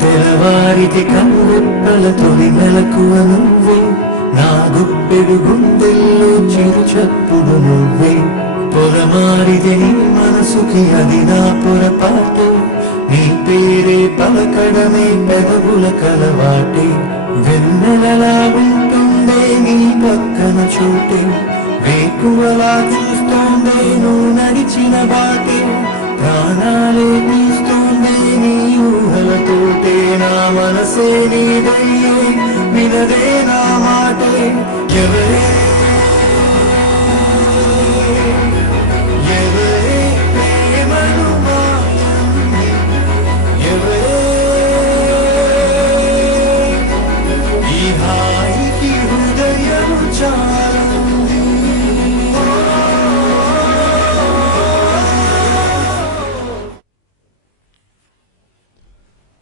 తెల్లవారితి కనురెప్పల తొలి మెలకువ నువ్వే, నా గుప్పెడు గుండెల్లో చిరు చప్పుడు నువ్వే. పొలమారితే నీ మనసుకి అది నా పొరపాటు, నీ పేరే పలకడమే పెదవుల కలవాటే. వెన్నెలలా ఉంటుందే నీ పక్కన చోటే, వేకువలా చూస్తోందే నువ్వు నడిచిన బాటే. ప్రాణాలే తీస్తోందే నీ ఊహలతోటే, నా మనసే నీదయ్యే వినదే నా మాటే. ఎవరే ఎవరే ప్రేమను మాయంది, ఎవరే ఈ హాయికి హృదయం చాలంది.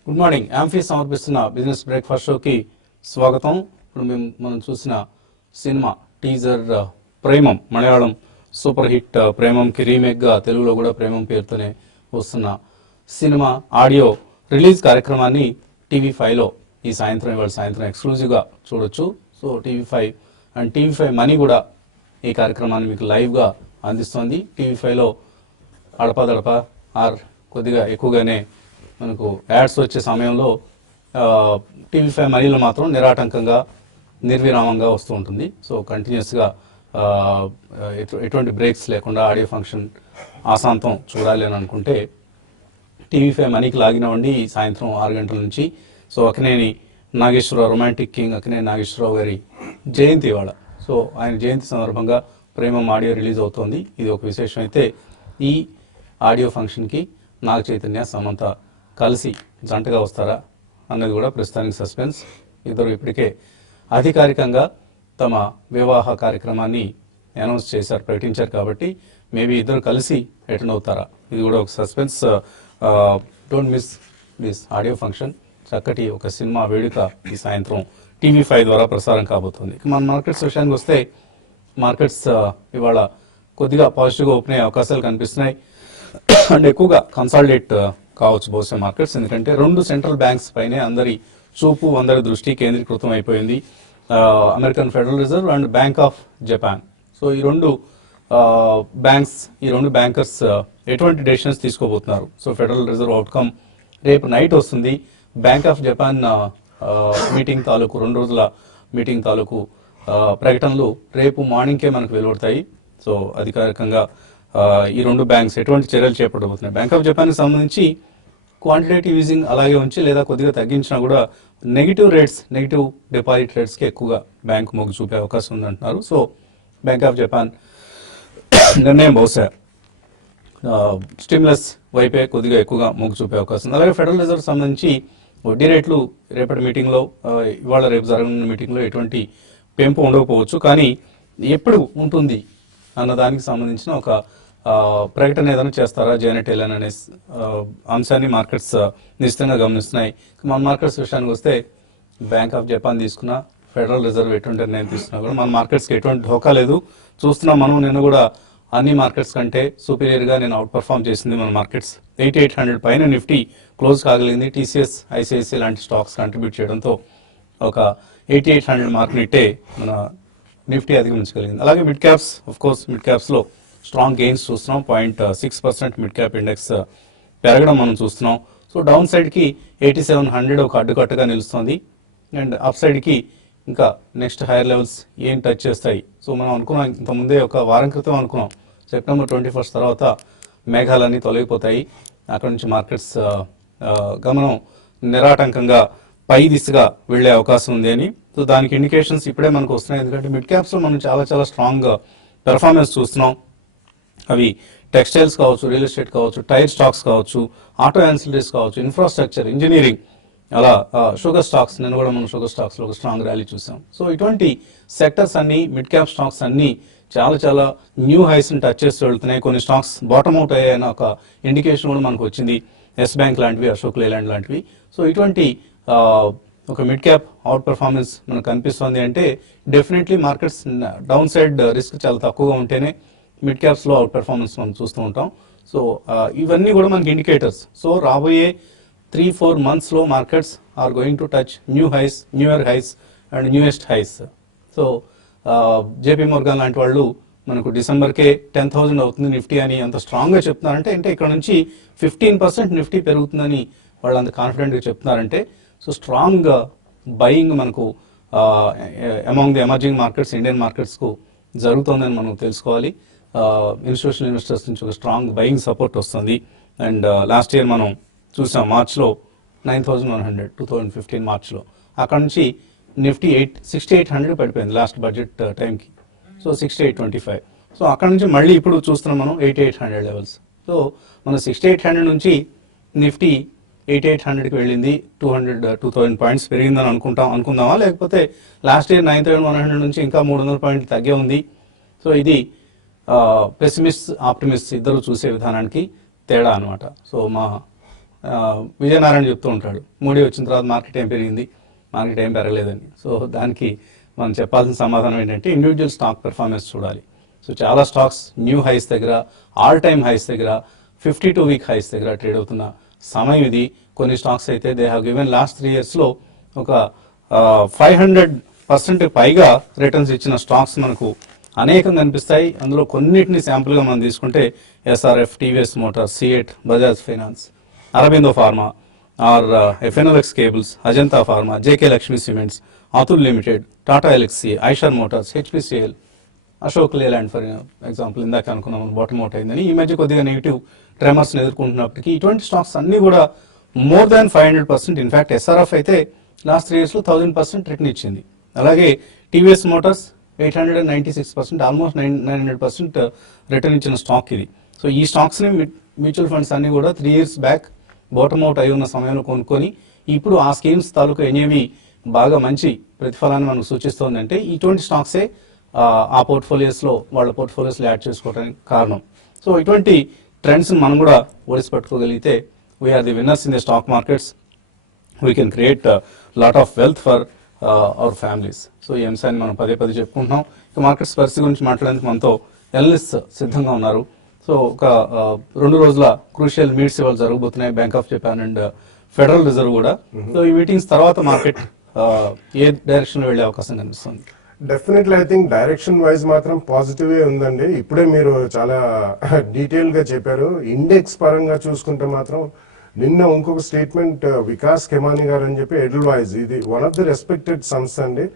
Good morning. యాంఫీ సమర్పిస్తున్న బిజినెస్ బ్రేక్ఫాస్ట్ షోకి స్వాగతం. ఇప్పుడు మనం చూసిన cinema teaser Premam, Malayalam super hit ప్రేమంకి రీమేక్గా తెలుగులో కూడా ప్రేమం పేరుతోనే వస్తున్న సినిమా ఆడియో రిలీజ్ కార్యక్రమాన్ని టీవీ5లో ఇవాళ సాయంత్రం ఎక్స్క్లూజివ్గా చూడొచ్చు. So TV5 and TV5 money కూడా ఈ కార్యక్రమాన్ని మీకు లైవ్గా అందిస్తోంది. టీవీ5లో అడపాదడప కొద్దిగా ఎక్కువగానే మనకు యాడ్స్ వచ్చే సమయంలో టీవీ5 మనీలో మాత్రం నిరాటంకంగా నిర్విరామంగా వస్తూ ఉంటుంది. సో కంటిన్యూస్గా ఎటువంటి బ్రేక్స్ లేకుండా ఆడియో ఫంక్షన్ ఆశాంతం చూడాలి అని అనుకుంటే టీవీ5 మనీకి లాగిన్ అవ్వండి సాయంత్రం 6 గంటల నుంచి. So Akkineni Nageswara Rao, romantic king Akkineni Nageswara Rao గారి జయంతి ఇవాళ. సో ఆయన జయంతి సందర్భంగా ప్రేమం ఆడియో రిలీజ్ అవుతోంది. ఇది ఒక విశేషం. అయితే ఈ ఆడియో ఫంక్షన్కి నాగ చైతన్య, సమంత కలిసి జంటగా వస్తారా అన్నది కూడా ప్రస్తుతానికి సస్పెన్స్. ఇద్దరు ఇప్పటికే అధికారికంగా తమ వివాహ కార్యక్రమాన్ని అనౌన్స్ చేశారు, ప్రకటించారు. కాబట్టి మేబీ ఇద్దరు కలిసి అటెండ్ అవుతారా, ఇది కూడా ఒక suspense. Don't miss this audio function. చక్కటి ఒక సినిమా వేడుక ఈ సాయంత్రం టీవీ5 ద్వారా ప్రసారం కాబోతుంది. మన మార్కెట్స్ విషయానికి వస్తే మార్కెట్స్ ఇవాళ కొద్దిగా పాజిటివ్గా ఓపెన్ అయ్యే అవకాశాలు కనిపిస్తున్నాయి. అండ్ ఎక్కువగా కన్సాలిడేట్ కావచ్చు బహుశా మార్కెట్స్, ఎందుకంటే 2 సెంట్రల్ బ్యాంక్స్ పైనే అందరి చూపు, అందరి దృష్టి కేంద్రీకృతం అయిపోయింది. American federal reserve and bank of Japan. So ఈ 2 బ్యాంక్స్, ఈ 2 బ్యాంకర్స్ ఎటువంటి డెసిషన్స్ తీసుకోబోతున్నారు. సో ఫెడరల్ రిజర్వ్ అవుట్కమ్ రేపు నైట్ వస్తుంది. బ్యాంక్ ఆఫ్ జపాన్ మీటింగ్ తాలూకు 2 రోజుల మీటింగ్ తాలూకు ప్రకటనలు రేపు మార్నింగ్కే మనకు వెలువడతాయి. సో అధికారికంగా ఈ 2 బ్యాంక్స్ ఎటువంటి చర్యలు చేపట్టబోతున్నాయి. బ్యాంక్ ఆఫ్ జపాన్కి సంబంధించి క్వాంటిటేటివ్ ఈజింగ్ అలాగే ఉంచి లేదా కొద్దిగా తగ్గించినా కూడా నెగిటివ్ డిపాజిట్ రేట్స్కి ఎక్కువగా బ్యాంకు మొగ్గు చూపే అవకాశం ఉందంటున్నారు. సో బ్యాంక్ ఆఫ్ జపాన్ నిర్ణయం బహుశా స్టిమ్యులస్ వైపే కొద్దిగా ఎక్కువగా మొగ్గు చూపే అవకాశం ఉంది. అలాగే ఫెడరల్ రిజర్వ్ సంబంధించి వడ్డీ రేట్లు రేపటి మీటింగ్లో, ఇవాళ రేపు జరగనున్న మీటింగ్లో ఎటువంటి పెంపు ఉండకపోవచ్చు. కానీ ఎప్పుడు ఉంటుంది అన్న దానికి సంబంధించిన ఒక ప్రకటన ఏదైనా చేస్తారా జైనెట్ ఎలన్ అనే అంశాన్ని మార్కెట్స్ నిశ్చితంగా గమనిస్తున్నాయి. మన మార్కెట్స్ విషయానికి వస్తే బ్యాంక్ ఆఫ్ జపాన్ తీసుకున్నా, ఫెడరల్ రిజర్వ్ ఎటువంటి నిర్ణయం తీసుకున్నా కూడా మన మార్కెట్స్కి ఎటువంటి ధోకా లేదు. చూస్తున్నాం మనం. నిన్న కూడా అన్ని మార్కెట్స్ కంటే సుపీరియర్గా నేను అవుట్ పర్ఫామ్ చేసింది మన మార్కెట్స్. 8800 పైన నిఫ్టీ క్లోజ్ కాగలిగింది. టీసీఎస్, ఐసిఐసిఐ లాంటి స్టాక్స్ కంట్రిబ్యూట్ చేయడంతో ఒక 8800 మార్క్ని ఇట్టే మన నిఫ్టీ అధిగమించగలిగింది. అలాగే mid caps, of course mid క్యాప్స్లో స్ట్రాంగ్ గెయిన్స్ చూస్తున్నాం. 0.6% మిడ్ క్యాప్ ఇండెక్స్ పెరగడం మనం చూస్తున్నాం. సో డౌన్ సైడ్కి 8700 ఒక అడ్డుకట్టుగా నిలుస్తుంది. అండ్ అప్ సైడ్కి ఇంకా నెక్స్ట్ హైయర్ లెవెల్స్ ఏం టచ్ చేస్తాయి. సో మనం అనుకున్నాం, ఇంతకుముందే ఒక వారం క్రితం అనుకున్నాం, సెప్టెంబర్ 21 తర్వాత మేఘాలన్నీ తొలగిపోతాయి, అక్కడ నుంచి మార్కెట్స్ గమనం నిరాటంకంగా పై దిశగా వెళ్లే అవకాశం ఉంది అని. సో దానికి ఇండికేషన్స్ ఇప్పుడే మనకు వస్తున్నాయి. ఎందుకంటే మిడ్ క్యాప్స్లో మనం చాలా స్ట్రాంగ్ పెర్ఫార్మెన్స్ చూస్తున్నాం. అవి టెక్స్టైల్స్ కావచ్చు, రియల్ ఎస్టేట్ కావచ్చు, టైర్ స్టాక్స్ కావచ్చు, ఆటో యాన్సిలరీస్ కావచ్చు, ఇన్ఫ్రాస్ట్రక్చర్, ఇంజనీరింగ్, అలా షుగర్ స్టాక్స్, నేను కూడా మనం షుగర్ స్టాక్స్లో ఒక స్ట్రాంగ్ ర్యాలీ చూసాం. సో ఇటువంటి సెక్టర్స్ అన్ని, మిడ్ క్యాప్ స్టాక్స్ అన్ని చాలా న్యూ హైస్ని టచ్ చేస్తూ వెళ్తున్నాయి. కొన్ని స్టాక్స్ బాటమ్ అవుట్ అయ్యాయన్న ఒక ఇండికేషన్ కూడా మనకు వచ్చింది. ఎస్ బ్యాంక్ లాంటివి, అశోక్ లేలాండ్ లాంటివి. సో ఇటువంటి ఒక మిడ్ క్యాప్ అవుట్ పర్ఫార్మెన్స్ మనకు కనిపిస్తుంది అంటే definitely markets down side risk చాలా తక్కువగా ఉంటేనే మిడ్ క్యాప్స్లో అవుట్ పర్ఫార్మెన్స్ మనం చూస్తూ ఉంటాం. సో ఇవన్నీ కూడా మనకి ఇండికేటర్స్. సో రాబోయే 3-4 monthsలో markets are going to touch newer highs and newest highs. So JP Morgan లాంటి వాళ్ళు మనకు డిసెంబర్కే 10,000 అవుతుంది నిఫ్టీ అని అంత స్ట్రాంగ్గా చెప్తున్నారంటే అంటే ఇక్కడ నుంచి 15% నిఫ్టీ పెరుగుతుందని వాళ్ళు అంత కాన్ఫిడెంట్గా చెప్తున్నారంటే సో స్ట్రాంగ్ బయింగ్ మనకు among the emerging markets Indian మార్కెట్స్కు జరుగుతుందని మనం తెలుసుకోవాలి. ఇన్స్టిట్యూషనల్ ఇన్వెస్టర్స్ నుంచి ఒక స్ట్రాంగ్ బయింగ్ సపోర్ట్ వస్తుంది. అండ్ లాస్ట్ ఇయర్ మనం చూసాం మార్చ్లో 9,100 2015 మార్చ్లో, అక్కడ నుంచి నిఫ్టీ 6,800 పడిపోయింది లాస్ట్ బడ్జెట్ టైంకి. సో 6,825. సో అక్కడ నుంచి మళ్ళీ ఇప్పుడు చూస్తున్నాం మనం 8,800 లెవెల్స్. సో మన 6,800 నుంచి నిఫ్టీ 8,800కి వెళ్ళింది. 2,000 పాయింట్స్ పెరిగిందని అనుకుందామా, లేకపోతే లాస్ట్ ఇయర్ 9,100 నుంచి ఇంకా 300 పాయింట్లు తగ్గే ఉంది. సో ఇది పెసిమిస్ట్ ఆప్టిమిస్ట్ ఇద్దరు చూసే విధానానికి తేడా అనమాట. సో మా విజయనారాయణ చెప్తూ ఉంటాడు, మోడీ వచ్చిన తర్వాత మార్కెట్ ఏం పెరిగింది, మార్కెట్ ఏం పెరగలేదని. సో దానికి మనం చెప్పాల్సిన సమాధానం ఏంటంటే ఇండివిజువల్ స్టాక్ పెర్ఫార్మెన్స్ చూడాలి. సో చాలా స్టాక్స్ న్యూ హైస్ దగ్గర, ఆల్ టైమ్ హైస్ దగ్గర, 52 వీక్ హైస్ దగ్గర ట్రేడ్ అవుతున్న సమయం ఇది. కొన్ని స్టాక్స్ అయితే దే హ్యావ్ గివెన్ లాస్ట్ 3 yearsలో ఒక 500% పైగా రిటర్న్స్ ఇచ్చిన స్టాక్స్ మనకు అనేకం కనిపిస్తాయి. అందులో కొన్నిటిని శాంపుల్గా మనం తీసుకుంటే SRF, TVS motors, Ceat, Bajaj finance, Aurobindo pharma or Finolex cables, Ajanta pharma, JK Lakshmi cements, Atul limited, Tata Elxsi, Eicher motors, HPCL, Ashok Leyland for example ఇందాక అనుకున్నాం బాటమ్ అవుట్ అయిందని. ఈ మధ్య కొద్దిగా నెగిటివ్ ట్రెమర్స్ని ఎదుర్కొంటున్నప్పటికీ ఇటువంటి స్టాక్స్ అన్నీ కూడా మోర్ దాన్ 500%. ఇన్ఫాక్ట్ ఎస్ఆర్ఎఫ్ అయితే లాస్ట్ 3 yearsలో 1,000% రిటర్న్ ఇచ్చింది. అలాగే టీవీఎస్ మోటార్స్ 896%, ఆల్మోస్ట్ 900% రిటర్న్ ఇచ్చిన స్టాక్ ఇది. సో ఈ స్టాక్స్ని మ్యూచువల్ ఫండ్స్ అన్ని కూడా 3 years బ్యాక్ బాటమ్ అవుట్ అయి ఉన్న సమయంలో కొనుక్కొని ఇప్పుడు ఆ స్కీమ్స్ తాలూకు ఎన్ఏవి బాగా మంచి ప్రతిఫలాన్ని మనకు సూచిస్తోందంటే ఇటువంటి స్టాక్సే ఆ పోర్ట్ఫోలియోస్లో వాళ్ళ పోర్ట్ఫోలియోస్లో యాడ్ చేసుకోవడానికి కారణం. సో ఇటువంటి ట్రెండ్స్ని మనం కూడా ఒడిసి పట్టుకోగలిగితే we are the winners in the stock markets. We can create lot of wealth for our families. So ఈ అంశాన్ని మనం పదే చెప్పుకుంటున్నాం. ఇక మార్కెట్స్ పరిస్థితి గురించి మాట్లాడేందుకు మనతో ఎనలిస్ట్ సిద్ధంగా ఉన్నారు. సో ఒక 2 రోజుల క్రూషియల్ మీట్స్ ఇవాళ జరగబోతున్నాయి, bank of Japan and federal reserve కూడా. సో ఈ మీటింగ్స్ తర్వాత మార్కెట్ ఏ డైరెక్షన్ లో వెళ్లే అవకాశం కనిపిస్తుంది? Definitely I think direction wise మాత్రం పాజిటివ్ ఉందండి. ఇప్పుడే మీరు చాలా డీటెయిల్ గా చెప్పారు. ఇండెక్స్ పరంగా చూసుకుంటే మాత్రం నిన్న ఇంకొక స్టేట్మెంట్ వికాస్ ఖెమాని గారు అని చెప్పి ఎడెల్వైజ్, ఇది వన్ ఆఫ్ ది రెస్పెక్టెడ్ సంస్థ అండి.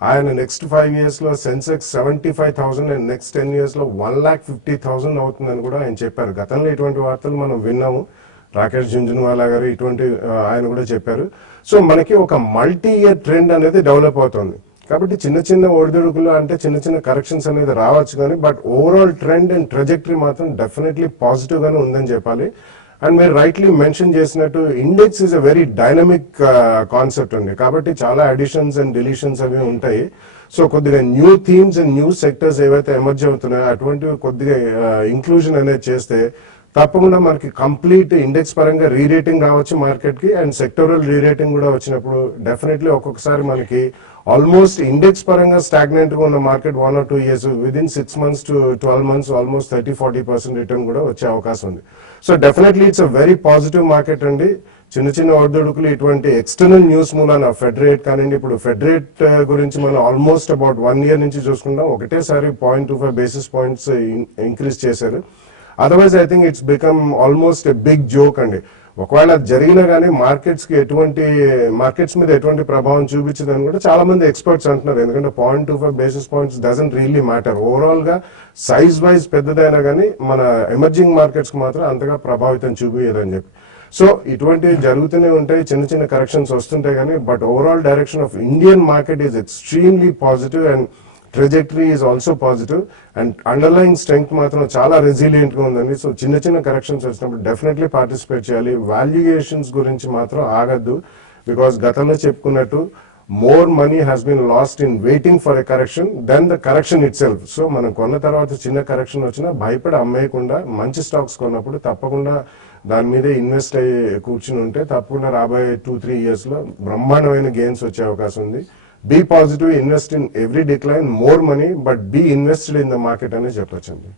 ఆయన నెక్స్ట్ 5 years లో సెన్సెక్స్ 75,000 అండ్ నెక్స్ట్ 10 years లో 1,50,000 అవుతుందని కూడా ఆయన చెప్పారు. గతంలో ఇటువంటి వార్తలు మనం విన్నాము. రాకేష్ జుంజున్వాలా గారు ఇటువంటి ఆయన కూడా చెప్పారు. సో మనకి ఒక మల్టీ ఇయర్ ట్రెండ్ అనేది డెవలప్ అవుతుంది. కాబట్టి చిన్న ఒడిదుడుకులు అంటే చిన్న కరెక్షన్స్ అనేది రావచ్చు కానీ but overall trend and trajectory మాత్రం డెఫినెట్లీ పాజిటివ్ గానే ఉందని చెప్పాలి. అండ్ మీరు రైట్లీ మెన్షన్ చేసినట్టు index is a very dynamic concept అండి. కాబట్టి చాలా అడిషన్స్ అండ్ డిలీషన్స్ అవి ఉంటాయి. సో కొద్దిగా new themes and new sectors ఏవైతే ఎమర్జ్ అవుతున్నాయో అటువంటివి కొద్దిగా ఇంక్లూజన్ అనేది చేస్తే తప్పకుండా మనకి కంప్లీట్ ఇండెక్స్ పరంగా రీరేటింగ్ రావచ్చు మార్కెట్ కి. అండ్ సెక్టోరల్ రీరేటింగ్ కూడా వచ్చినప్పుడు డెఫినెట్లీ ఒక్కొక్కసారి మనకి ఆల్మోస్ట్ ఇండెక్స్ పరంగా స్టాగ్నెంట్ గా ఉన్న market 1 or 2 years within 6 months to 12 months almost 30-40% return కూడా వచ్చే అవకాశం ఉంది. So definitely it's a very positive market అండి. చిన్న ఒడిదుడుకులు ఇటువంటి ఎక్స్టర్నల్ న్యూస్ మూలాన ఫెడ్ రేట్ కానివ్వండి, ఇప్పుడు ఫెడ్ రేట్ గురించి మనం ఆల్మోస్ట్ అబౌట్ 1 year నుంచి చూసుకుంటాం ఒకటేసారి 0.25 basis points ఇంక్రీజ్ చేశారు. Otherwise I think it's become almost a big joke అండి. ఒకవేళ జరిగినా కానీ మార్కెట్స్ మీద ఎటువంటి ప్రభావం చూపించదని కూడా చాలా మంది ఎక్స్పర్ట్స్ అంటున్నారు. ఎందుకంటే 0.25 basis points doesn't really matter. Overall గా సైజ్ వైజ్ పెద్దదైనా కానీ మన ఎమర్జింగ్ మార్కెట్స్ కి మాత్రం అంతగా ప్రభావితం చూపించదని చెప్పి. సో ఇటువంటివి జరుగుతూనే ఉంటాయి, చిన్న కరెక్షన్స్ వస్తుంటాయి కానీ but overall direction of Indian market is extremely positive and trajectory is also positive and underline strength మాత్రం చాలా రెసిలియంట్ గా ఉందండి. సో చిన్న కరెక్షన్స్ వచ్చినప్పుడు డెఫినెట్లీ పార్టిసిపేట్ చేయాలి. వాల్యుయేషన్స్ గురించి మాత్రం ఆగద్దు. బికాస్ గతంలో చెప్పుకున్నట్టు more money has been lost in waiting for a correction than the correction itself. So మనం కొన్న తర్వాత చిన్న కరెక్షన్ వచ్చినా భయపడి అమ్మేయకుండా మంచి స్టాక్స్ కొన్నప్పుడు తప్పకుండా దాని మీదే ఇన్వెస్ట్ అయ్యి కూర్చుని ఉంటే తప్పకుండా రాబోయే 2-3 years లో బ్రహ్మాండమైన గెయిన్స్ వచ్చే అవకాశం ఉంది. Be positive, invest in every decline, more money, but be invested in the market అని చెప్పొచ్చండి.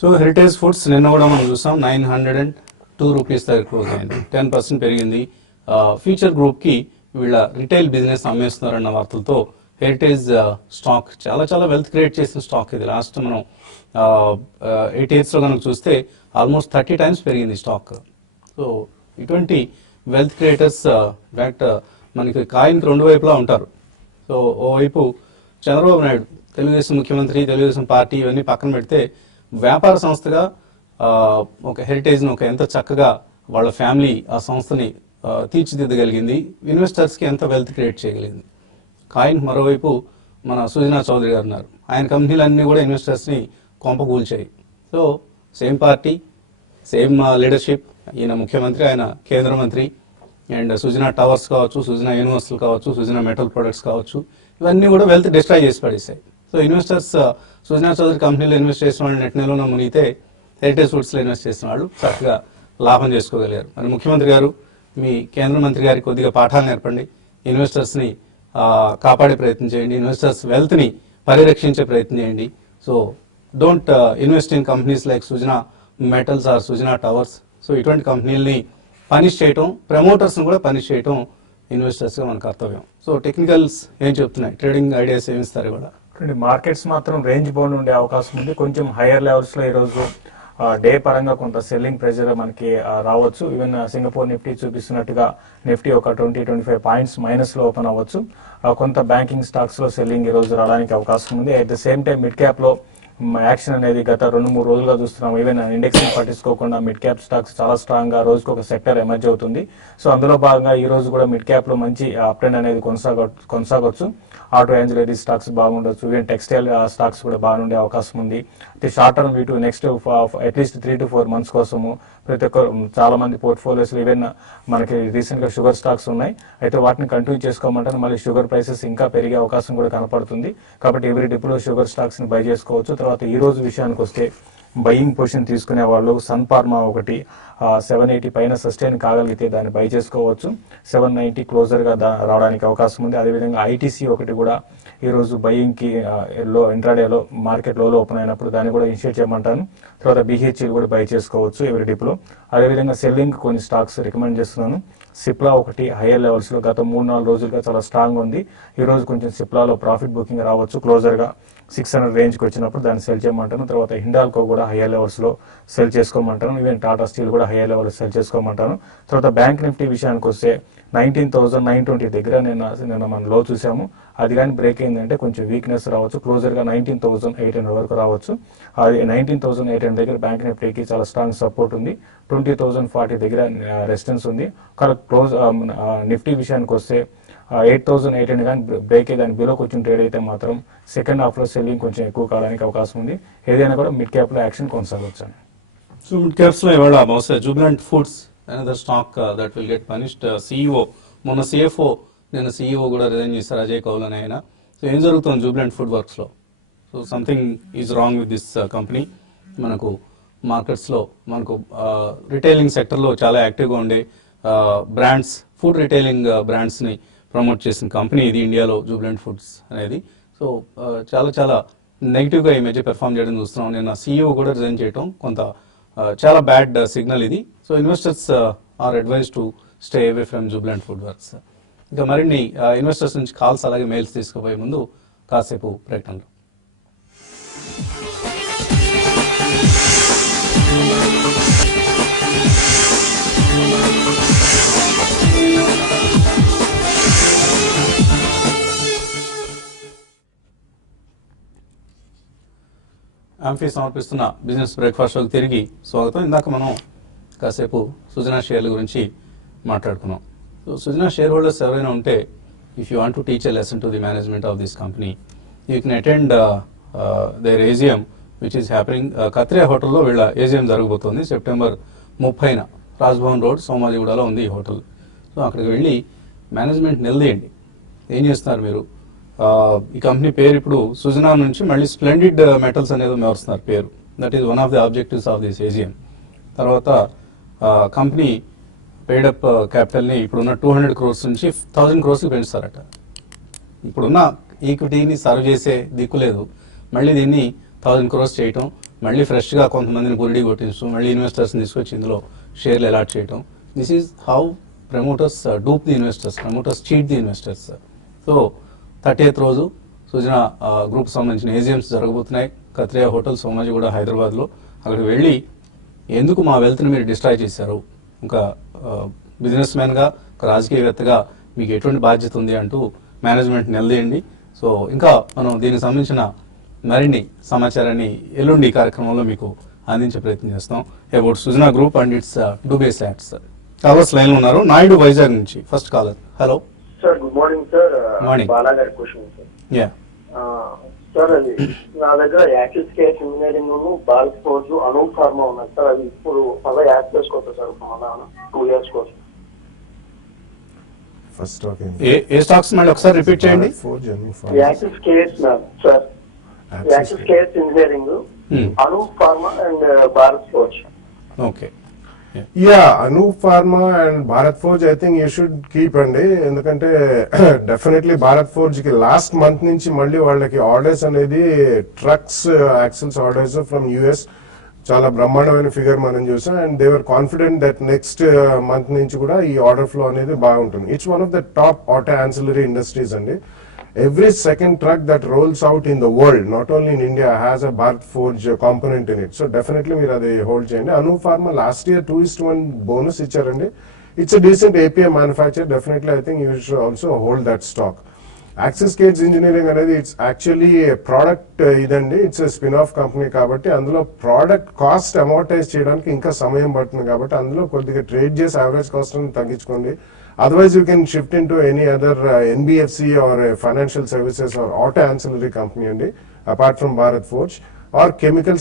సో హెరిటేజ్ ఫుడ్స్ నిన్న కూడా మనం చూసాం 902 రూపీస్ దగ్గర క్లోజ్ అయింది, 10% పెరిగింది. ఫ్యూచర్ గ్రూప్కి వీళ్ళ రిటైల్ బిజినెస్ అమ్మేస్తున్నారన్న వార్తలతో హెరిటేజ్ స్టాక్ చాలా చాలా వెల్త్ క్రియేట్ చేసిన స్టాక్ ఇది. లాస్ట్ మనం 8 yearsలో కనుక చూస్తే ఆల్మోస్ట్ 30 times పెరిగింది స్టాక్. సో ఇటువంటి వెల్త్ క్రియేటర్స్ ఇన్ఫాక్ట్ మనకి కాయిన్కి రెండు వైపులా ఉంటారు. సో ఓవైపు చంద్రబాబు నాయుడు తెలుగుదేశం ముఖ్యమంత్రి, తెలుగుదేశం పార్టీ ఇవన్నీ పక్కన పెడితే వ్యాపార సంస్థగా ఒక హెరిటేజ్ని ఒక ఎంత చక్కగా వాళ్ళ ఫ్యామిలీ ఆ సంస్థని తీర్చిదిద్దగలిగింది, ఇన్వెస్టర్స్కి ఎంత వెల్త్ క్రియేట్ చేయగలిగింది. కాయిన్ మరోవైపు మన సుజనా చౌదరి గారు ఉన్నారు, ఆయన కంపెనీలన్నీ కూడా ఇన్వెస్టర్స్ని కొంపకూల్చాయి. So same party, same leadership, ఈయన ముఖ్యమంత్రి, ఆయన కేంద్ర మంత్రి. అండ్ సుజనా టవర్స్ కావచ్చు, సుజనా యూనివర్సల్ కావచ్చు, సుజనా మెటల్ ప్రొడక్ట్స్ కావచ్చు, ఇవన్నీ కూడా వెల్త్ డిస్ట్రాయ్ చేసి పడేసాయి. సో ఇన్వెస్టర్స్ సుజనా చౌదరి కంపెనీలో ఇన్వెస్ట్ చేసిన వాళ్ళు నెట్ నెలలో మునిగితే హెరిటేజ్ ఫుడ్స్లో ఇన్వెస్ట్ చేసిన వాళ్ళు చక్కగా లాభం చేసుకోగలిగారు. మరి ముఖ్యమంత్రి గారు, మీ కేంద్ర మంత్రి గారికి కొద్దిగా పాఠాలు నేర్పండి, ఇన్వెస్టర్స్ని కాపాడే ప్రయత్నం చేయండి, ఇన్వెస్టర్స్ వెల్త్ని పరిరక్షించే ప్రయత్నం చేయండి. So don't invest in companies like Sujana metals or Sujana towers. So ఇటువంటి కంపెనీలని పనిష్ చేయటం, ప్రమోటర్స్ని కూడా పనిష్ చేయటం ఇన్వెస్టర్స్గా మన కర్తవ్యం. సో టెక్నికల్స్ ఏం చెప్తున్నాయి, ట్రేడింగ్ ఐడియాస్ ఏమి ఇస్తారు ఇవాళ? మార్కెట్స్ మాత్రం రేంజ్ బౌండ్ ఉండే అవకాశం ఉంది. కొంచెం హైయర్ లెవెల్స్లో ఈరోజు డే పరంగా కొంత సెల్లింగ్ ప్రెషర్ మనకి రావచ్చు. ఈవెన్ సింగపూర్ నిఫ్టీ చూపిస్తున్నట్టుగా నిఫ్టీ ఒక 20-25 పాయింట్స్ మైనస్లో ఓపెన్ అవ్వచ్చు. కొంత బ్యాంకింగ్ స్టాక్స్లో సెల్లింగ్ ఈరోజు రావడానికి అవకాశం ఉంది. At the same time mid క్యాప్లో యాక్షన్ అనేది గత 2-3 రోజులుగా చూస్తున్నాం. ఈవెన్ ఇండెక్స్ పట్టించుకోకుండా మిడ్ క్యాప్ స్టాక్స్ చాలా స్ట్రాంగ్ గా రోజుకు ఒక సెక్టర్ ఎమర్జ్ అవుతుంది. సో అందులో భాగంగా ఈ రోజు కూడా మిడ్ క్యాప్ లో మంచి అప్ ట్రెండ్ అనేది కొనసాగొచ్చు. ఆటో యాన్సిలరీ స్టాక్స్ బాగుండొచ్చు, ఈవెన్ టెక్స్టైల్ స్టాక్స్ కూడా బాగుండే అవకాశం ఉంది. అయితే short term view next at least 3 to 4 months కోసము ప్రతి ఒక్కరు చాలా మంది పోర్ట్ఫోలియోస్ ఈవెన్ మనకి రీసెంట్ గా షుగర్ స్టాక్స్ ఉన్నాయి. అయితే వాటిని కంటిన్యూ చేసుకోమంటారు. మళ్ళీ షుగర్ ప్రైసెస్ ఇంకా పెరిగే అవకాశం కూడా కనపడుతుంది. కాబట్టి ఎవ్రీ డిప్లో షుగర్ స్టాక్స్ ని బై చేసుకోవచ్చు. తర్వాత ఈ రోజు విషయానికి వస్తే బయింగ్ పొజిషన్ తీసుకునే వాళ్ళు సన్ ఫార్మా ఒకటి 780 పైన సస్టైన్ కాగలిగితే దాన్ని బై చేసుకోవచ్చు. 790 క్లోజర్ గా రావడానికి అవకాశం ఉంది. అదేవిధంగా ఐటీసీ ఒకటి కూడా ఈ రోజు బయింగ్ కి ఇంట్రాడేలో మార్కెట్ లో ఓపెన్ అయినప్పుడు దాన్ని కూడా ఇనిషియేట్ చేయమంటాను. తర్వాత BHL కూడా బై చేసుకోవచ్చు ఎవరి డిప్లో. అదేవిధంగా సెల్లింగ్ కొన్ని స్టాక్స్ రికమెండ్ చేస్తున్నాను. సిప్లా ఒకటి హైయర్ లెవెల్స్ లో గత 3-4 రోజులుగా చాలా స్ట్రాంగ్ ఉంది. ఈ రోజు కొంచెం సిప్లాలో ప్రాఫిట్ బుకింగ్ రావచ్చు. క్లోజర్ గా 600 రేంజ్ కి వచ్చినప్పుడు దాన్ని సెల్ చేయమంటాను. తర్వాత హిండాల్కో కూడా హైయర్ లెవెల్స్ లో సెల్ చేసుకోమంటాను. ఈవెన్ టాటా స్టీల్ కూడా హైయర్ లెవెల్ సెల్ చేసుకోమంటాను. తర్వాత బ్యాంక్ నిఫ్టీ విషయానికి వస్తే 19,920 దగ్గర నిన్న మనం లో చూసాము. అది కానీ బ్రేక్ అయిందంటే కొంచెం వీక్నెస్ రావచ్చు. క్లోజర్ గా 19,800 వరకు రావచ్చు. అది 19,800 దగ్గర బ్యాంక్ నిఫ్టీకి చాలా స్ట్రాంగ్ సపోర్ట్ ఉంది. 20,040 దగ్గర రెసిస్టెన్స్ ఉంది. క్లోజ్ నిఫ్టీ విషయానికి వస్తే 8,800 కానీ బ్రేక్ అయ్యి దాని బిలో కొంచెం ట్రేడ్ అయితే మాత్రం సెకండ్ హాఫ్ లో సెల్లింగ్ కొంచెం ఎక్కువ కావడానికి అవకాశం ఉంది. ఏదైనా కూడా మిడ్ క్యాప్ లో యాక్షన్ కొనసాగవచ్చు. సో మిడ్ క్యాప్స్ లో ఇవాళ బహుశా Jubilant foods another stock that will get punished. CEO మొన్న CFO నిన్న CEO కూడా రిజైన్ చేశారు, అజయ్ కౌల్ అని ఆయన. సో ఏం జరుగుతుంది జూబిలెంట్ ఫుడ్ వర్క్స్ లో? So something is wrong with this company. మనకు మార్కెట్స్ లో మనకు రిటైలింగ్ సెక్టర్ లో చాలా యాక్టివ్గా ఉండే బ్రాండ్స్, ఫుడ్ రిటైలింగ్ బ్రాండ్స్ ని ప్రమోట్ చేసిన కంపెనీ ఇది ఇండియాలో జూబిలెంట్ ఫుడ్స్ అనేది. సో చాలా చాలా నెగిటివ్గా ఈ మధ్య పెర్ఫామ్ చేయడం చూస్తున్నాం. నిన్న CEO కూడా రిజైన్ చేయడం కొంత చాలా బ్యాడ్ సిగ్నల్ ఇది. So investors are advise to stay away from Jubilant food works. ఇంకా మరిన్ని ఇన్వెస్టర్స్ నుంచి కాల్స్ అలాగే మెయిల్స్ తీసుకుపోయే ముందు కాసేపు ప్రకటనలు. ఆంఫీ సమర్పిస్తున్న బిజినెస్ బ్రేక్ఫాస్ట్ షోకి తిరిగి స్వాగతం. ఇందాక మనం కాసేపు సుజనా షేర్ల గురించి మాట్లాడుకున్నాం. సో సుజనా షేర్ హోల్డర్స్ ఎవరైనా ఉంటే, if you want to teach a lesson to the management of this company, you can attend their AGM which is happening. Katriya హోటల్లో వీళ్ళ AGM జరగబోతోంది సెప్టెంబర్ 30న. రాజ్భవన్ రోడ్, సోమాజిగూడలో ఉంది ఈ హోటల్. సో అక్కడికి వెళ్ళి మేనేజ్మెంట్ నిలదీయండి. ఏం చేస్తున్నారు మీరు? ఈ కంపెనీ పేరు ఇప్పుడు సుజనా నుంచి మళ్ళీ స్ప్లెండిడ్ మెటల్స్ అనేది మారుస్తున్నారు పేరు. That is one of the objectives of this AGM. తర్వాత కంపెనీ పేడప్ క్యాపిటల్ని ఇప్పుడున్న 200 crores నుంచి 1000 crores పెంచుతారట. ఇప్పుడున్న ఈక్విటీని సర్వ్ చేసే దిక్కు లేదు, మళ్ళీ దీన్ని 1000 crores చేయటం, మళ్ళీ ఫ్రెష్గా కొంతమందిని గురిడి కొట్టించడం, మళ్ళీ ఇన్వెస్టర్స్ని తీసుకొచ్చి ఇందులో షేర్లు అలాట్ చేయటం. This is how promoters dupe the investors, promoters cheat the investors. So 30th రోజు సుజనా గ్రూప్ సంబంధించిన ఏజిఎమ్స్ జరగబోతున్నాయి. కత్రియా హోటల్ సోమాజిగూడ హైదరాబాద్లో. అక్కడికి వెళ్ళి ఎందుకు మా వెల్త్ని మీరు డిస్ట్రాయ్ చేశారు, ఒక బిజినెస్ మ్యాన్గా, ఒక రాజకీయవేత్తగా మీకు ఎటువంటి బాధ్యత ఉంది అంటూ మేనేజ్మెంట్ నిలదీయండి. సో ఇంకా మనం దీనికి సంబంధించిన మరిన్ని సమాచారాన్ని ఎల్లుండి కార్యక్రమంలో మీకు అందించే ప్రయత్నం చేస్తాం. About Sujana group and its dubious acts. Callers లైన్లో ఉన్నారు. నాయుడు వైజాగ్ నుంచి first caller. Hello sir, good morning sir. Morning. Bala garu question sir. Yeah sir, అది నా దగ్గర Axis KS engineering Bharat forge Anup pharma ఉన్నది సార్. అది ఇప్పుడు మళ్ళీ యాడ్ చేసుకోవచ్చు సార్, మన 2 years కోసం. ఫస్ట్ ఓకే, ఏ స్టాక్స్ మళ్ళీ ఒకసారి రిపీట్ చేయండి. Axis KS sir, Axis KS engineering, Anup pharma and Bharat forge. Okay. Yeah, Anup pharma and Bharat forge I think you should keep అండి. ఎందుకంటే డెఫినెట్లీ భారత్ ఫోర్జ్ కి లాస్ట్ మంత్ నుంచి మళ్ళీ వాళ్ళకి ఆర్డర్స్ అనేది trucks axles orders from US చాలా బ్రహ్మాండమైన ఫిగర్ మనం చూసాం. And they're confident that next month నుంచి కూడా ఈ ఆర్డర్ ఫ్లో అనేది బాగుంటుంది. It's one of the top auto ancillary industries అండి. Every second truck that rolls out in the world, not only in India, has a Bharat Forge component in it. So definitely మీరు అది hold చేయండి. Anup Pharma last year 2:1 bonus ఇచ్చారండి. It's a decent API manufacturer. Definitely I think you should also hold that stock. Axis Cage Engineering అనేది it's actually product ఇదండి. It's spin off company కాబట్టి అందులో product cost అమోర్టైజ్ చేయడానికి ఇంకా సమయం పడుతుంది కాబట్టి అందులో కొద్దిగా ట్రేడ్ చేసి యావరేజ్ కాస్ట్ తగ్గించుకోండి. Otherwise, you can shift into any other NBFC or financial services or auto ancillary company and apart from Bharat Forge or chemical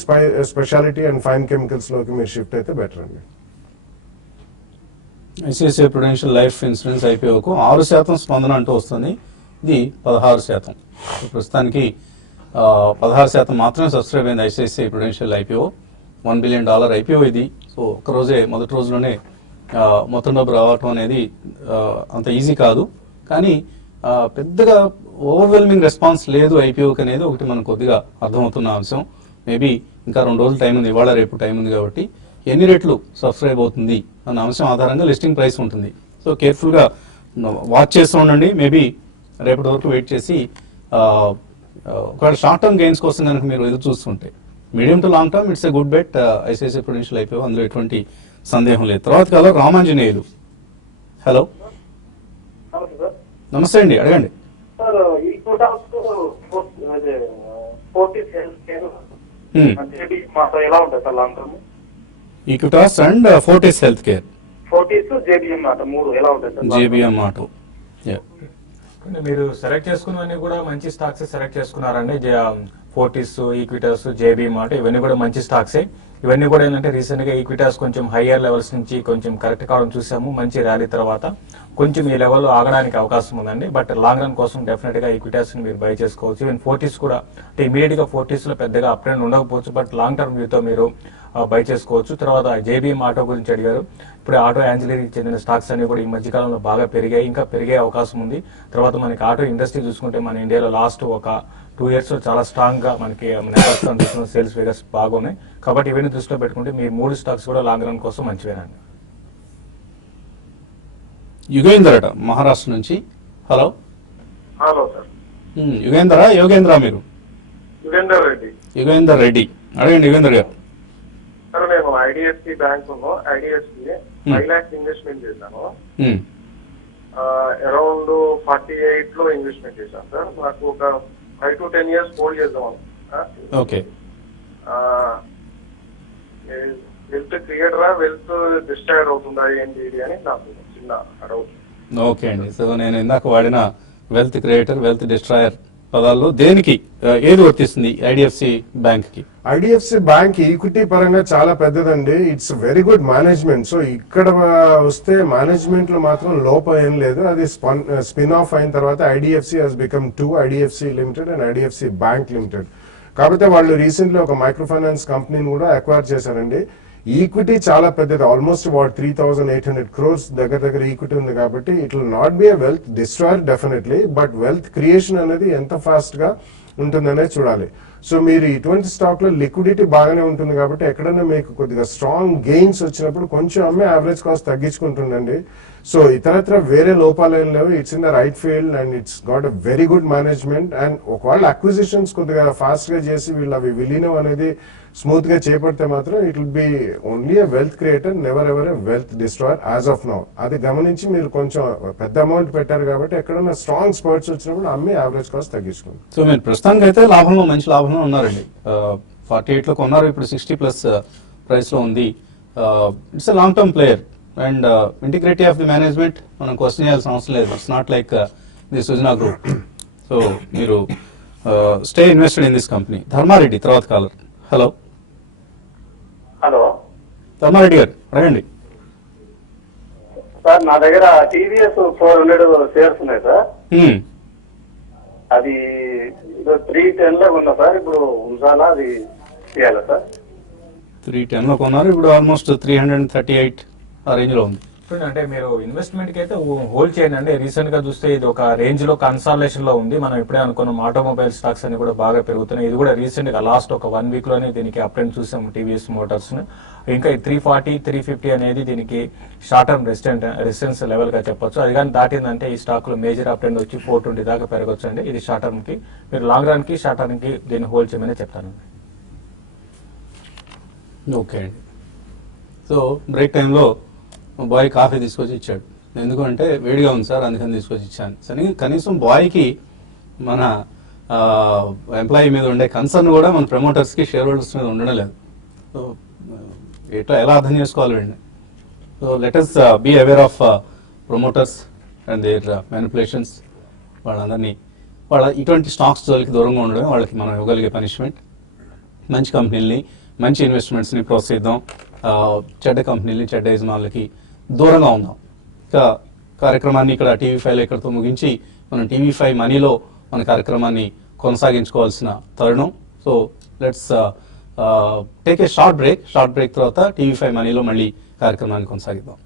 specialty and fine chemicals loki meer shift aithe better andi. ICICI prudential life insurance ఐపీఓకు 6% స్పందన అంటూ వస్తుంది. ఇది 16%. ప్రస్తుతానికి 16% మాత్రమే subscribe అయింది ICICI prudential IPO. $1 billion IPO ఇది. So ఒక్కరోజే మొదటి రోజులోనే మొత్తం డబ్బు రావటం అనేది అంత ఈజీ కాదు. కానీ పెద్దగా ఓవర్వెల్మింగ్ రెస్పాన్స్ లేదు ఐపీఓకి అనేది ఒకటి మనకు కొద్దిగా అర్థమవుతున్న అంశం. మేబీ ఇంకా 2 రోజులు టైం ఉంది, ఇవాళ రేపు టైం ఉంది కాబట్టి ఎన్ని రెట్లు సబ్స్క్రైబ్ అవుతుంది అన్న అంశం ఆధారంగా లిస్టింగ్ ప్రైస్ ఉంటుంది. సో కేర్ఫుల్గా వాచ్ చేస్తూ ఉండండి. మేబీ రేపటి వరకు వెయిట్ చేసి ఒకవేళ షార్ట్ టర్మ్ గెయిన్స్ కోసం కనుక మీరు ఎదురు చూస్తుంటే medium to long term it's a good bet ICICI prudential IPO, అందులో ఎటువంటి సందేహం లేదు. తర్వాత కాదు రామాంజనేయులు. హలో, నమస్తే అండి, అడగండి. సార్, ఈ ఎలా ఉంటుంది sir long term? Equitas and Fortis health care, Fortis JBM మాట 3 ఎలా ఉంటుంది సార్? JBM auto. మీరు సెలెక్ట్ చేసుకున్నవన్నీ కూడా మంచి స్టాక్స్ సెలెక్ట్ చేసుకున్నారండి. ఫోర్టిస్, ఈక్విటాస్, జేబీ మాట ఇవన్నీ కూడా మంచి స్టాక్సే. ఇవన్నీ కూడా ఏంటంటే రీసెంట్ గా ఈక్విటాస్ కొంచెం హయ్యర్ లెవెల్స్ నుంచి కొంచెం కరెక్ట్ కావడం చూసాము. మంచి ర్యాలీ తర్వాత కొంచెం ఈ లెవెల్ ఆగడానికి అవకాశం ఉందండి. బట్ లాంగ్ రన్ కోసం డెఫినెట్ గా ఈక్విటాస్ ని మీరు బై చేసుకోవచ్చు. ఈవెన్ ఫోర్టిస్ కూడా అంటే ఇమీడియట్ గా ఫోర్టిస్ లో పెద్దగా అప్ ట్రెండ్ ఉండకపోవచ్చు, బట్ లాంగ్ టర్మ్ వ్యూతో మీరు బై చేసుకోవచ్చు. తర్వాత జేబీఎం ఆటో గురించి అడిగారు. ఇప్పుడు ఆటో యాన్సిలరీకి చెందిన స్టాక్స్ అన్ని కూడా ఈ మధ్యకాలంలో బాగా పెరిగాయి, ఇంకా పెరిగే అవకాశం ఉంది. తర్వాత మనకి ఆటో ఇండస్ట్రీ చూసుకుంటే మన ఇండియాలో లాస్ట్ ఒక 2 years లో చాలా స్ట్రాంగ్ గా మనకి సేల్స్ ఫిగర్స్ బాగున్నాయి. కాబట్టి ఇవన్నీ దృష్టిలో పెట్టుకుంటే మీ 3 స్టాక్స్ కూడా లాంగ్ రన్ కోసం మంచివేనండి. యుగేందర్ అట మహారాష్ట్ర నుంచి. హలో. Hello sir. యోగేంద్ర మీరు? యుగేందర్ రెడ్డి. యుగేందర్ రెడ్డి, అడగండి యుగేందర్ గారు. సార్, నేను IDFC bank IDFC 5 lakhs investment చేశాను. అరౌండ్ 48 లో ఇన్వెస్ట్మెంట్ చేశాను సార్. నాకు ఒక 5 to 10 years హోల్డ్ చేద్దాం. ఓకే. వెల్త్ క్రియేటరా, వెల్త్ డిస్ట్రాయర్ అవుతుందా ఏంటి అని నాకు చిన్న డౌట్. ఓకే అండి. సో నేను ఇందాక వాడిన వెల్త్ క్రియేటర్, వెల్త్ డిస్ట్రాయర్ పదాల్లో దేనికి ఏది వర్తిస్తుంది ఐడిఎఫ్సి బ్యాంక్ కి? ఐడిఎఫ్సి బ్యాంక్ ఈక్విటీ పరంగా చాలా పెద్దదండి. It's very good management. So ఇక్కడ వస్తే మేనేజ్మెంట్ లో మాత్రం లోపం ఏం లేదు. అది స్పిన్ ఆఫ్ అయిన తర్వాత IDFC has become 2, IDFC limited and IDFC bank limited. కాకపోతే వాళ్ళు రీసెంట్లీ ఒక మైక్రో ఫైనాన్స్ కంపెనీని కూడా అక్వైర్ చేశారండి. ఈక్విటీ చాలా పెద్దది, ఆల్మోస్ట్ అబౌట్ 3,800 crores దగ్గర ఈక్విటీ ఉంది కాబట్టి it will not be a wealth destroyer definitely, but wealth creation అనేది ఎంత ఫాస్ట్ గా ఉంటుందనే చూడాలి. సో మీరు ఇటువంటి స్టాక్ లో లిక్విడిటీ బాగానే ఉంటుంది కాబట్టి ఎక్కడైనా మీకు కొద్దిగా స్ట్రాంగ్ గెయిన్స్ వచ్చినప్పుడు కొంచెం అమ్మే యావరేజ్ కాస్ట్ తగ్గించుకుంటుండండి. సో ఇతరత్ర వేరే లోపాలు ఏం లేవు. It's in the right field and it's got a very good management. And ఒకవేళ అక్విజిషన్స్ కొద్దిగా ఫాస్ట్ గా చేసి వీళ్ళు అవి విలీనం అనేది స్మూత్ గా చేపడితే మాత్రం it will be only a wealth creator, never ever a wealth destroyer as of now. అది గమనించి మీరు కొంచెం పెద్ద అమౌంట్ పెట్టారు కాబట్టి ఎక్కడైనా స్ట్రాంగ్ స్పర్ట్స్ వచ్చినప్పుడు అమ్మి యావరేజ్ కాస్ట్ తగ్గించుకోండి. సో మీరు ప్రస్తుతానికి అయితే లాభంలో మంచి లాభంలో ఉన్నారండి. 48 లో కొన్నారు, ఇప్పుడు 60+ ప్రైస్ లో ఉంది. It's a long term player and integrity of the management మనం క్వశ్చన్ చేయాల్సిన అవసరం లేదు. It's not like the Sujana group. So మీరు stay invested in this company. Dharma Reddy తర్వాత కాలర్. హలో హలో ధర్మారెడ్డి గారు అడగండి. సార్, నా దగ్గర టీవీఎస్ 400 షేర్స్ ఉన్నాయి సార్. అది 310 లో ఉన్నా సార్. ఇప్పుడు ఉంచాలా, అది చేయాలా సార్? 310 లో కొన్నారు, ఇప్పుడు ఆల్మోస్ట్ 338 ఆ రేంజ్ లో ఉంది. అంటే మీరు ఇన్వెస్ట్మెంట్ కి అయితే హోల్డ్ చేయండి అండి. రీసెంట్ గా చూస్తే ఇది ఒక రేంజ్ లో కన్సాలేషన్ లో ఉంది. మనం ఇప్పుడే అనుకున్నాం ఆటోమొబైల్ స్టాక్స్ అన్ని కూడా బాగా పెరుగుతున్నాయి. ఇది కూడా రీసెంట్ గా లాస్ట్ ఒక 1 వీక్ లోనే దీనికి అప్ ట్రెండ్ చూసాం టీవీఎస్ మోటార్స్. ఇంకా 340, 350 అనేది దీనికి షార్ట్ టర్మ్ రెసిస్టెన్స్ లెవెల్ గా చెప్పొచ్చు. అది కానీ దాటిందంటే ఈ స్టాక్ లో మేజర్ అప్ ట్రెండ్ వచ్చి 420 దాకా పెరగొచ్చు అండి. ఇది షార్ట్ టర్మ్ కి. మీరు లాంగ్ రన్ కి షార్ట్ టర్మ్ కి దీన్ని హోల్డ్ చేయమని చెప్తాను. ఓకే అండి. సో బ్రేక్ టైంలో బాయ్ కాఫీ తీసుకొచ్చి ఇచ్చాడు. ఎందుకంటే వేడిగా ఉంది సార్, అందుకని తీసుకొచ్చి ఇచ్చాను. సరే, కనీసం బాయ్కి మన ఎంప్లాయీ మీద ఉండే కన్సర్న్ కూడా మన ప్రమోటర్స్కి షేర్ హోల్డర్స్ మీద ఉండడం లేదు. సో ఎట్లా ఎలా అర్థం చేసుకోవాలి వీడిని? So let us be aware of promoters and their manipulations. వాళ్ళందరినీ ఇటువంటి స్టాక్స్ జోలికి దూరంగా ఉండడం వాళ్ళకి మనం ఇవ్వగలిగే పనిష్మెంట్. మంచి కంపెనీలని, మంచి ఇన్వెస్ట్మెంట్స్ని ప్రోత్సహిద్దాం. చెడ్డ కంపెనీలని, చెడ్డ యజమానులకి దూరంగా ఉందాం. ఇంకా కార్యక్రమాన్ని ఇక్కడ TV5 ఇక్కడితో ముగించి మనం TV5 మనీలో మన కార్యక్రమాన్ని కొనసాగించుకోవాల్సిన తరుణం. So let's take a short break తర్వాత TV5 మనీలో మళ్ళీ కార్యక్రమాన్ని కొనసాగిద్దాం.